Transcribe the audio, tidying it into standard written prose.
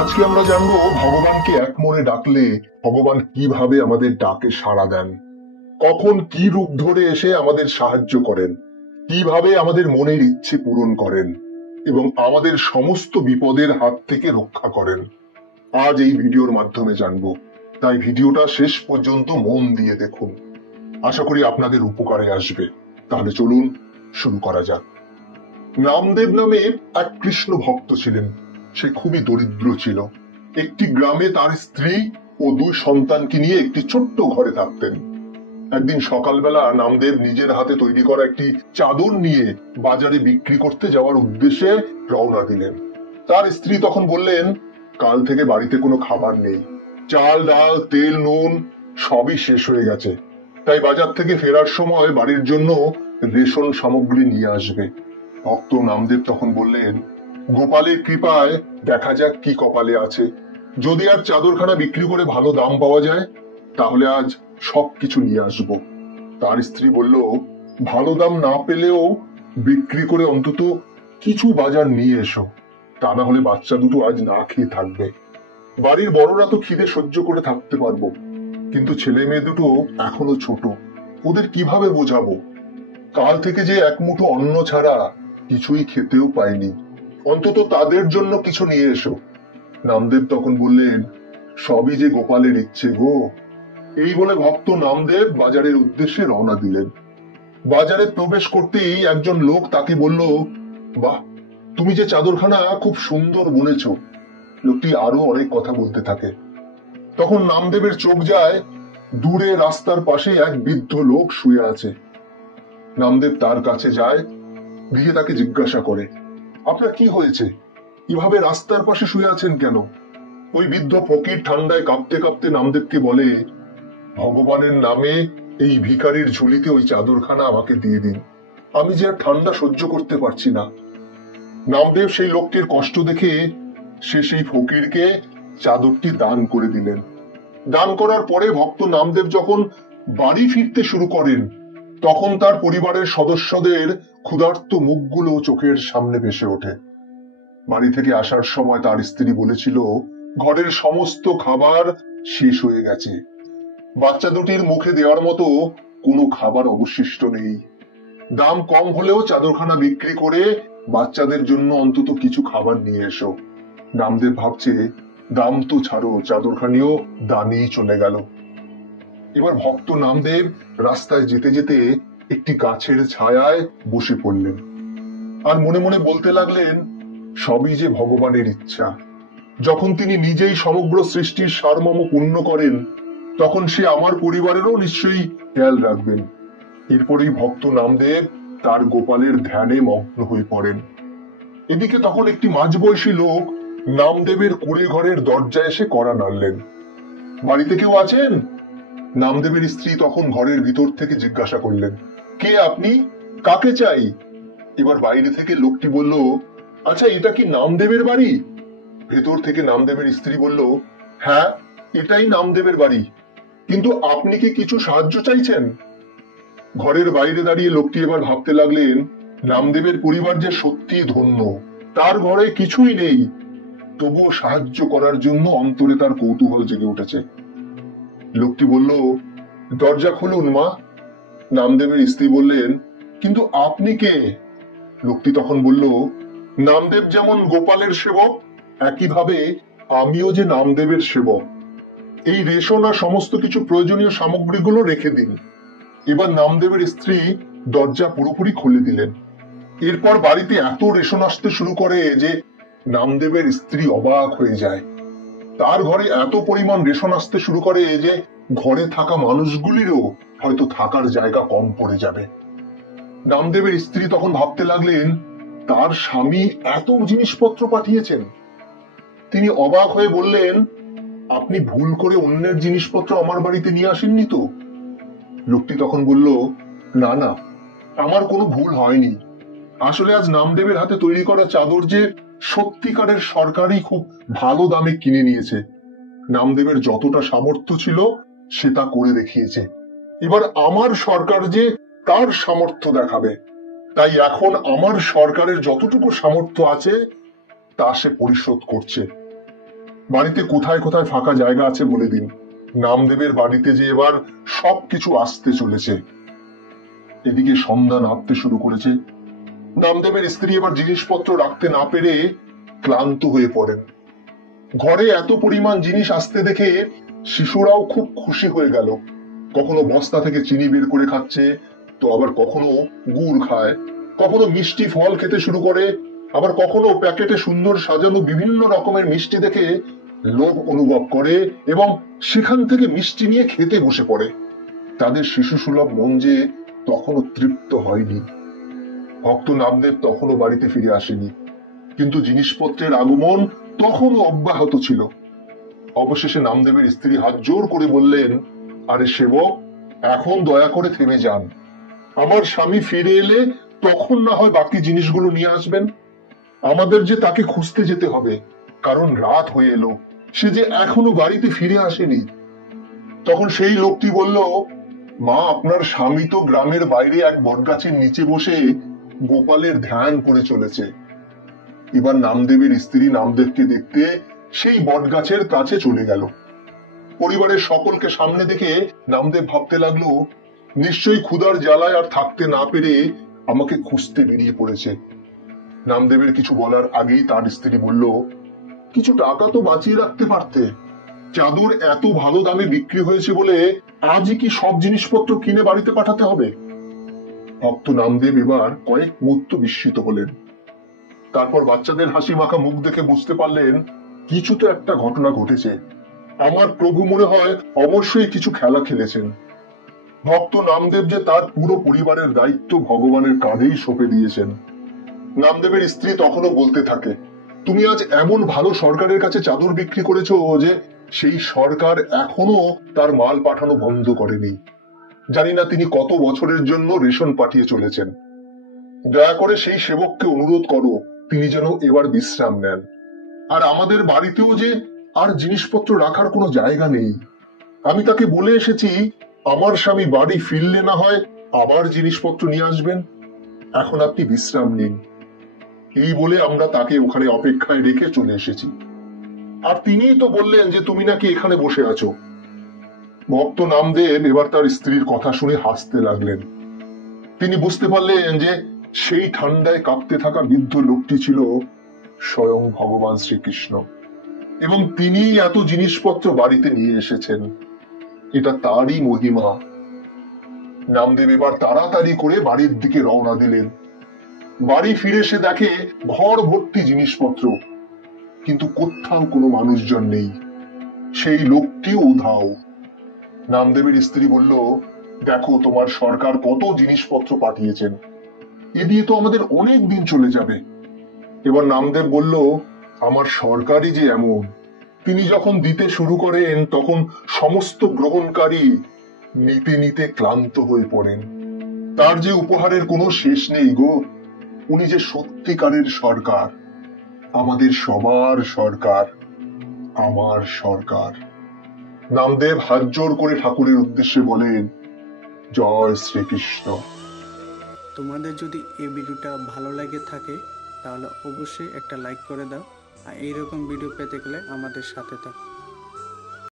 আজকে আমরা জানবো ভগবানকে এক মনে ডাকলে ভগবান কিভাবে আমাদের ডাকে সাড়া দেন, কখন কি রূপ ধরে এসে আমাদের সাহায্য করেন, কিভাবে আমাদের মনের ইচ্ছে পূরণ করেন এবং আমাদের সমস্ত বিপদের হাত থেকে রক্ষা করেন। আজ এই ভিডিওর মাধ্যমে জানবো, তাই ভিডিওটা শেষ পর্যন্ত মন দিয়ে দেখুন। আশা করি আপনাদের উপকারে আসবে। তাহলে চলুন শুরু করা যাক। নামদেব নামে এক কৃষ্ণ ভক্ত ছিলেন। সে খুবই দরিদ্র ছিল। একটি গ্রামে তার স্ত্রী ও দুই সন্তানকে নিয়ে একটি ছোট্ট ঘরে থাকতেন। একদিন সকালবেলা নামদেব নিজের হাতে তৈরি করা একটি চাদর নিয়ে বাজারে বিক্রি করতে যাওয়ার উদ্দেশ্যে রওনা দিলেন। তার স্ত্রী তখন বললেন, কাল থেকে বাড়িতে কোনো খাবার নেই, চাল ডাল তেল নুন সবই শেষ হয়ে গেছে, তাই বাজার থেকে ফেরার সময় বাড়ির জন্য রেশন সামগ্রী নিয়ে আসবে। ভক্ত নামদেব তখন বললেন, গোপালের কৃপায় দেখা যাক কি কপালে আছে। যদি আর চাদরখানা বিক্রি করে ভালো দাম পাওয়া যায় তাহলে আজ সবকিছু নিয়ে আসব। তার স্ত্রী বলল, ভালো দাম না পেলেও বিক্রি করে অন্তত কিছু বাজার নিয়ে এসো, তা না হলে বাচ্চা দুটো আজ না খেয়ে থাকবে। বাড়ির বড়রা তো খিদে সহ্য করে থাকতে পারবো, কিন্তু ছেলে মেয়ে দুটো এখনো ছোট, ওদের কিভাবে বোঝাবো? কাল থেকে যে এক মুঠো অন্ন ছাড়া কিছুই খেতেও পায়নি, অন্তত তাদের জন্য কিছু নিয়ে এসো। নামদেব তখন বললেন, সবই যে গোপালের ইচ্ছে গো। এই বলে ভক্ত নামদেব বাজারের উদ্দেশ্যে রওনা দিলেন। বাজারে প্রবেশ করতেই একজন লোক তাকে বলল, বাহ, তুমি যে চাদরখানা খুব সুন্দর বুনেছ। লোকটি আরো অনেক কথা বলতে থাকে। তখন নামদেবের চোখ যায় দূরে রাস্তার পাশে এক বৃদ্ধ লোক শুয়ে আছে। নামদেব তার কাছে যায়, গিয়ে তাকে জিজ্ঞাসা করে, আপনার কি হয়েছে? এভাবে রাস্তার পাশে শুয়ে আছেন কেন? ওই বৃদ্ধ ফকির ঠান্ডায় কাঁপতে কাঁপতে নামদেবকে বলে, ভগবানের নামে এই ভিখারির ঝুলিতে ওই চাদরখানা আমাকে দিয়ে দিন, আমি যে আর ঠান্ডা সহ্য করতে পারছি না। নামদেব সেই লোকটির কষ্ট দেখে সেই ফকিরকে চাদরটি দান করে দিলেন। দান করার পরে ভক্ত নামদেব যখন বাড়ি ফিরতে শুরু করেন তখন তার পরিবারের সদস্যদের ক্ষুধার্ত মুখগুলো চোখের সামনে ভেসে ওঠে। বাড়ি থেকে আসার সময় তার স্ত্রী বলেছিল, ঘরের সমস্ত খাবার শেষ হয়ে গেছে, বাচ্চা দুটির মুখে দেওয়ার মতো কোনো খাবার অবশিষ্ট নেই। দাম কম হলেও চাদরখানা বিক্রি করে বাচ্চাদের জন্য অন্তত কিছু খাবার নিয়ে এসো। নামদেব ভাবছে, দাম তো ছাড়ো, চাদরখানিও দানেই চলে গেল। এবার ভক্ত নামদেব রাস্তায় যেতে যেতে একটি গাছের ছায়ায় বসে পড়লেন আর মনে মনে বলতে লাগলেন, সবই যে ভগবানের ইচ্ছা। যখন তিনি নিজেই সমগ্র সৃষ্টির সারমর্ম পূর্ণ করেন তখন সে আমার পরিবারেরও নিশ্চয়ই খেয়াল রাখবেন। এরপরেই ভক্ত নামদেব তার গোপালের ধ্যানে মগ্ন হয়ে পড়েন। এদিকে তখন একটি মাঝবয়সী লোক নামদেবের কুঁড়ে ঘরের দরজায় এসে কড়া নাড়লেন। বাড়িতে কেউ আছেন? নামদেবের স্ত্রী তখন ঘরের ভিতর থেকে জিজ্ঞাসা করলেন, কে আপনি? কাকে চাই? এবার বাইরে থেকে লোকটি বলল, আচ্ছা, এটা কি নামদেবের বাড়ি? ভেতর থেকে নামদেবের স্ত্রী বলল, হ্যাঁ, এটাই নামদেবের বাড়ি, কিন্তু আপনি কি কিছু সাহায্য চাইছেন? ঘরের বাইরে দাঁড়িয়ে লোকটি এবার ভাবতে লাগলেন, নামদেবের পরিবার যে সত্যি ধন্য, তার ঘরে কিছুই নেই, তবুও সাহায্য করার জন্য অন্তরে তার কৌতূহল জেগে উঠেছে। লোকটি বলল, দরজা খুলুন মা। নামদেবের স্ত্রী বললেন, কিন্তু আপনি কে? লোকটি তখন বলল, নামদেব যেমন গোপালের সেবক, একইভাবে আমিও যে নামদেবের সেবক। এই রেশন আর সমস্ত কিছু প্রয়োজনীয় সামগ্রীগুলো রেখে দিন। এবার নামদেবের স্ত্রী দরজা পুরোপুরি খুলে দিলেন। এরপর বাড়িতে এত রেশন আসতে শুরু করে যে নামদেবের স্ত্রী অবাক হয়ে যায়। তার ঘরে এত পরিমাণ রেশন আসতে শুরু করে যে ঘরে থাকা মানুষগুলিরও হয়তো থাকার জায়গা কম পড়ে যাবে। নামদেবের স্ত্রী তখন ভাবতে লাগলেন, তার স্বামী এত জিনিসপত্র পাঠিয়েছেন। তিনি অবাক হয়ে বললেন, আপনি ভুল করে অন্যের জিনিসপত্র আমার বাড়িতে নিয়ে আসেননি তো? লোকটি তখন বলল, না না, আমার কোনো ভুল হয়নি। আসলে আজ নামদেবের হাতে তৈরি করা চাদর যে সত্যিকারের সরকারই খুব ভালো দামে কিনে নিয়েছে। নামদেবের যতটা সামর্থ্য ছিল সে তা করে দেখিয়েছে। এবার আমার সরকার যে তার সামর্থ্য দেখাবে, তাই এখন আমার সরকারের যতটুকু সামর্থ্য আছে তা সে পরিশোধ করছে। বাড়িতে কোথায় কোথায় ফাঁকা জায়গা আছে বলে দিন। নামদেবের বাড়িতে যে এবার সবকিছু আসতে চলেছে। এদিকে সন্ধ্যা নামতে শুরু করেছে। নামদেবের স্ত্রী এবার জিনিসপত্র রাখতে না পেরে ক্লান্ত হয়ে পড়েন। ঘরে এত পরিমাণ জিনিস আসতে দেখে শিশুরাও খুব খুশি হয়ে গেল। কখনো বস্তা থেকে চিনি বের করে খাচ্ছে, তো আবার কখনো গুড় খায়, কখনো মিষ্টি ফল খেতে শুরু করে, আবার কখনো প্যাকেটে সুন্দর সাজানো বিভিন্ন রকমের মিষ্টি দেখে লোভ অনুভব করে এবং সেখান থেকে মিষ্টি নিয়ে খেতে বসে পড়ে। তাদের শিশু সুলভ মন যে তখনও তৃপ্ত হয়নি। ভক্ত নামদেব তখনও বাড়িতে ফিরে আসেনি, কিন্তু জিনিসপত্রের আগমন তখনও অব্যাহত ছিল। অবশেষে নামদেবের স্ত্রী হাত জোর করে বললেন, আরে সেবক, এখন দয়া করে থেমে যান। আমার স্বামী ফিরে এলে তখন না হয় বাকি জিনিসগুলো নিয়ে আসবেন। আমাদের যে তাকে খুঁজতে যেতে হবে, কারণ রাত হয়ে এলো, সে যে এখনো বাড়িতে ফিরে আসেনি। তখন সেই লোকটি বলল, মা, আপনার স্বামী তো গ্রামের বাইরে এক বটগাছের নিচে বসে গোপালের ধ্যান করে চলেছে। এবার নামদেবের স্ত্রী নামদেবকে দেখতে সেই বটগাছের কাছে চলে গেল। পরিবারের সকলকে সামনে দেখে নামদেব ভাবতে লাগলো, নিশ্চয়ই ক্ষুধার জ্বালায় আর থাকতে না পেরে আমাকে খুঁজতে বেরিয়ে পড়েছে। নামদেবের কিছু বলার আগেই তার স্ত্রী বলল, কিছু টাকা তো বাঁচিয়ে রাখতে পারতে। চাদর এত ভালো দামে বিক্রি হয়েছে বলে আজই কি সব জিনিসপত্র কিনে বাড়িতে পাঠাতে হবে? ভক্ত নামদেব এবার কয়েক মুহূর্ত বিস্মিত হলেন। তারপর বাচ্চাদের হাসি মাখা মুখ দেখে বুঝতে পারলেন কিছু তো একটা ঘটনা ঘটেছে। আমার প্রভু মনে হয় অবশ্যই কিছু খেলা খেলেছেন। ভক্ত নামদেব যে তার পুরো পরিবারের দায়িত্ব ভগবানের কাঁধেই সঁপে দিয়েছেন। নামদেবের স্ত্রী তখনও বলতে থাকে, তুমি আজ এমন ভালো সরকারের কাছে চাদর বিক্রি করেছো যে সেই সরকার এখনো তার মাল পাঠানো বন্ধ করেনি। জানি না তিনি কত বছরের জন্য রেশন পাঠিয়ে চলেছেন। দয়া করে সেই সেবককে অনুরোধ করো, তিনি যেন এবার বিশ্রাম নেন। আর আমাদের বাড়িতেও যে আর জিনিসপত্র রাখার কোনো জায়গা নেই। আমি তাকে বলে এসেছি, আমার স্বামী বাড়ি ফিরলে না হয় আবার জিনিসপত্র নিয়ে আসবেন। এখন আপনি বিশ্রাম নিন। এই বলে আমরা তাকে ওখানে অপেক্ষায় রেখে চলে এসেছি। আর তিনিই তো বললেন যে তুমি নাকি এখানে বসে আছো। ভক্ত নামদেব এবার তার স্ত্রীর কথা শুনে হাসতে লাগলেন। তিনি বুঝতে পারলেন যে সেই ঠান্ডায় কাঁপতে থাকা বৃদ্ধ লোকটি ছিল স্বয়ং ভগবান শ্রীকৃষ্ণ, এবং তিনি এত জিনিসপত্র বাড়িতে নিয়ে এসেছেন। এটা তারই মহিমা। নামদেব এবার তাড়াতাড়ি করে বাড়ির দিকে রওনা দিলেন। বাড়ি ফিরে এসে দেখে ঘর ভর্তি জিনিসপত্র, কিন্তু কোথাও কোনো মানুষজন নেই। সেই লোকটিও উধাও। নামদেবের স্ত্রী বলল, দেখো তোমার সরকার কত জিনিসপত্র পাঠিয়েছেন, এ দিয়ে তো আমাদের অনেক দিন চলে যাবে। এবার নামদেব বলল, আমার সরকারই যে এমন, তিনি যখন দিতে শুরু করেন তখন সমস্ত গ্রহণকারী নিতে নিতে ক্লান্ত হয়ে পড়েন। তার যে উপহারের কোনো শেষ নেই গো। উনি যে সত্যিকারের সরকার, আমাদের সবার সরকার, আমার সরকার। নামদেব হাত জোর করে ঠাকুরের উদ্দেশ্যে বলেন, জয় শ্রীকৃষ্ণ। তোমাদের যদি এই ভিডিওটা ভালো লাগে থাকে তাহলে অবশ্যই একটা লাইক করে দাও, আর এইরকম ভিডিও পেতে গেলে আমাদের সাথে থাকো।